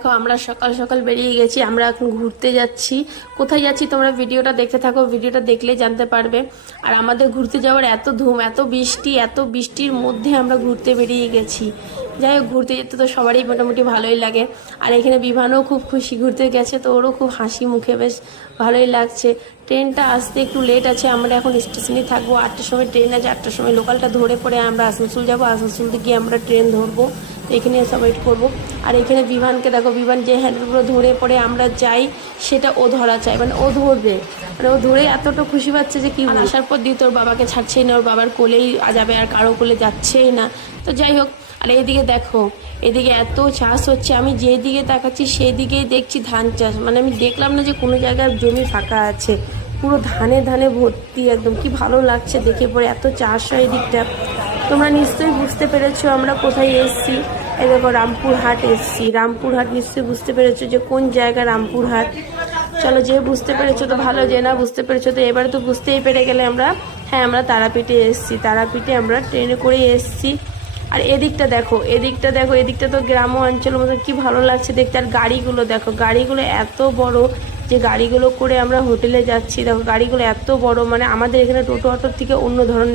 দেখো আমরা সকাল সকাল বেরিয়ে গেছি, আমরা এখন ঘুরতে যাচ্ছি। কোথায় যাচ্ছি তোমরা ভিডিওটা দেখতে থাকো, ভিডিওটা দেখলেই জানতে পারবে। আর আমাদের ঘুরতে যাওয়ার এত ধুম, এত বৃষ্টির মধ্যে আমরা ঘুরতে বেরিয়ে গেছি। যাই হোক, ঘুরতে যেতে তো সবারই মোটামুটি ভালোই লাগে। আর এখানে বিভানও খুব খুশি, ঘুরতে গেছে তো ওরও খুব হাসি মুখে, বেশ ভালোই লাগছে। ট্রেনটা আসতে একটু লেট আছে, আমরা এখন স্টেশনে থাকবো। 8টার সময় ট্রেন আছে, 8টার সময় লোকালটা ধরে পরে আমরা আসানসোল যাবো। আসানসোল থেকে আমরা ট্রেন ধরবো, এখানে এসে ওয়েট করবো। আর এখানে বিভানকে দেখো, বিভান যে হ্যান্ডেলগুলো ধরে পরে আমরা যাই সেটা ও ধরা চাই, মানে ও ধরবে, মানে ও ধরে এতটা খুশি পাচ্ছে যে কি আসার পর দিয়ে তোর বাবাকে ছাড়ছেই না, ওর বাবার কোলেই যাবে, আর কারো কোলে যাচ্ছেই না। তো যাই হোক, আর এইদিকে দেখো, এদিকে এত চাষ হচ্ছে, আমি যেদিকে তাকাচ্ছি সেই দিকেই দেখছি ধান চাষ। মানে আমি দেখলাম না যে কোনো জায়গায় জমি ফাঁকা আছে, পুরো ধানে ধানে ভর্তি, একদম কি ভালো লাগছে দেখে পরে, এত চাষ হয় এদিকটা। তোমরা নিশ্চয়ই বুঝতে পেরেছো আমরা কোথায় এসেছি। এই দেখো, রামপুরহাট এসেছি। রামপুরহাট নিশ্চয়ই বুঝতে পেরেছো যে কোন জায়গা রামপুরহাট। চলো, যে বুঝতে পেরেছো তো ভালো, যে না বুঝতে পেরেছো তো এবারে তো বুঝতেই পেরে গেলে আমরা। হ্যাঁ, আমরা তারাপীঠে এসেছি, তারাপীঠে আমরা ট্রেনে করেই এসেছি। আর এদিকটা দেখো, এদিকটা তো গ্রাম্য অঞ্চলের মতো, কি ভালো লাগছে দেখতে। আর গাড়িগুলো দেখো, গাড়িগুলো এত বড় যে গাড়িগুলো করে আমরা হোটেলে যাচ্ছি। দেখো গাড়িগুলো এত বড়, মানে আমাদের এখানে টোটো অটোর থেকে অন্য ধরনের